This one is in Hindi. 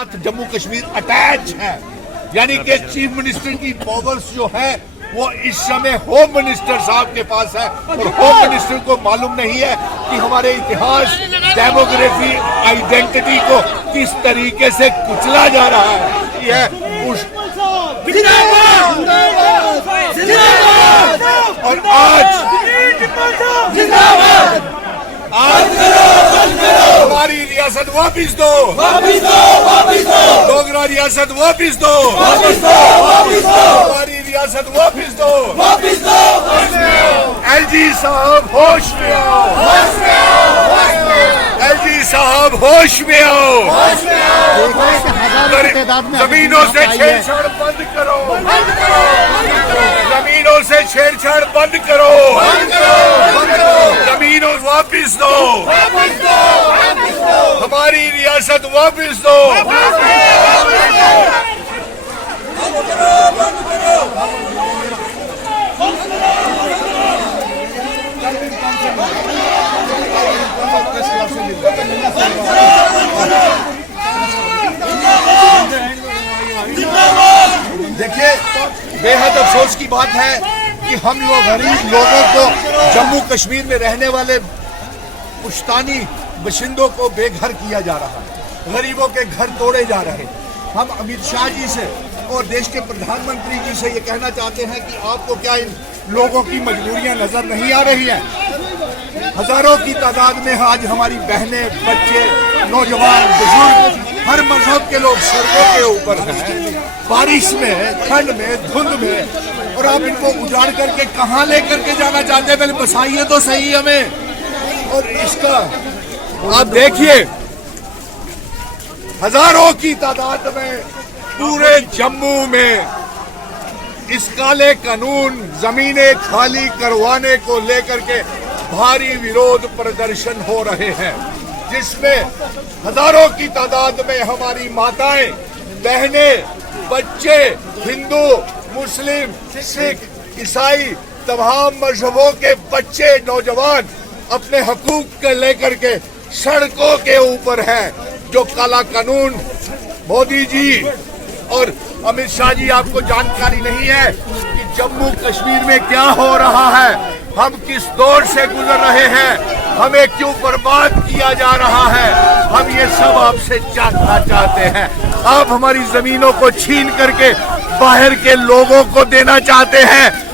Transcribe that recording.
जम्मू कश्मीर अटैच है, यानी कि चीफ मिनिस्टर की पावर्स जो है वो इस समय होम मिनिस्टर साहब के पास है, और होम मिनिस्टर को मालूम नहीं है कि हमारे इतिहास, डेमोग्राफी, आइडेंटिटी को किस तरीके से कुचला जा रहा है। यह उस और आज हमारी रियासत वापिस दो, वापिस दो, वापिस दो, डोगरा रियासत वापिस दो, वापिस दो, वापिस दो, हमारी रियासत वापिस दो, वापिस दो, एलजी साहब होश में आओ, होश में आओ, होश में आओ, एलजी साहब होश में आओ, होश में आओ, जमीनों से छेड़छाड़ बंद करो, बंद करो, जमीनों से छेड़छाड़ बंद करो, बंद करो, बंद करो, जमीनों वापिस दो, वापिस दो, वापिस दो, हमारी रियासत वापिस दो, देखिए बेहद अफसोस की बात है कि हम लोग गरीब लोगों को, जम्मू कश्मीर में रहने वाले पुश्तानी बशिंदों को बेघर किया जा रहा है, गरीबों के घर तोड़े जा रहे हैं। हम अमित शाह जी से और देश के प्रधानमंत्री जी से ये कहना चाहते हैं कि आपको क्या इन लोगों की मजबूरियां नजर नहीं आ रही हैं? हजारों की तादाद में आज हमारी बहनें, बच्चे, नौजवान, बुजुर्ग, हर मजहब के लोग सड़कों के ऊपर हैं, बारिश में, ठंड में, धुंध में, और आप इनको उजाड़ करके कहाँ लेकर के जाना चाहते हैं? पहले बसाइए तो सही हमें। और इसका आप देखिए हजारों की तादाद में पूरे जम्मू में इस काले कानून जमीनें खाली करवाने को लेकर के भारी विरोध प्रदर्शन हो रहे हैं, जिसमें हजारों की तादाद में हमारी माताएं, बहनें, बच्चे, हिंदू, मुस्लिम, सिख, ईसाई, तमाम मजहबों के बच्चे, नौजवान अपने हकूक को लेकर के सड़कों के ऊपर हैं। जो काला कानून मोदी जी और अमित शाह जी, आपको जानकारी नहीं है कि जम्मू कश्मीर में क्या हो रहा है, हम किस दौर से गुजर रहे हैं, हमें क्यों बर्बाद किया जा रहा है, हम ये सब आपसे जानना चाहते हैं। आप हमारी जमीनों को छीन करके बाहर के लोगों को देना चाहते हैं।